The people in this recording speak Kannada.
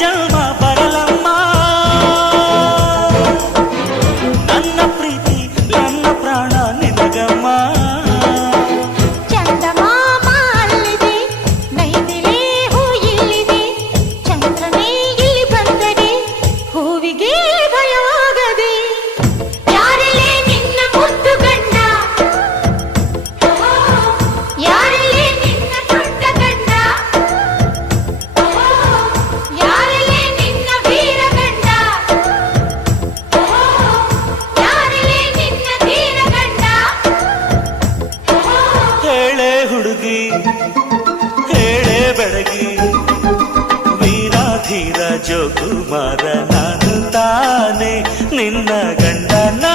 ಜನ್ಮ ಬರಲಮ್ಮ ನನ್ನ ಪ್ರೀತಿ ನನ್ನ ಪ್ರಾಣ ನಿನಗಮ್ಮ ಚಂದಮಾಮ ಅಲ್ಲಿದೆ ನೈದಿಲೆ ಹೂ ಇಲ್ಲಿದೆ ಚಂದ್ರನೇ ಇಲ್ಲಿ ಬಂದರೆ ಹೂವಿಗೆ ಭಯವಾಗದೆ ಯಾರಲ್ಲೇ ನಿನ್ನ ಮುದ್ದು ಗಂಡ ಯಾರಲ್ಲೇ ನಿನ್ನ ದೊಡ್ಡ ಗಂಡ ಯಾರಲ್ಲೇ ನಿನ್ನ ವೀರ ಗಂಡ ಯಾರಲ್ಲೇ ನಿನ್ನ ಧೀರ ಗಂಡ ಹೇಳೆ ಹುಡುಗಿ ಹೇಳೆ ಬೆಳಗಿ ವೀರಾಧೀರ ಜೋಕುಮಾರ ನಾನು ತಾನೆ ನಿನ್ನ ಗಂಡ ನಾ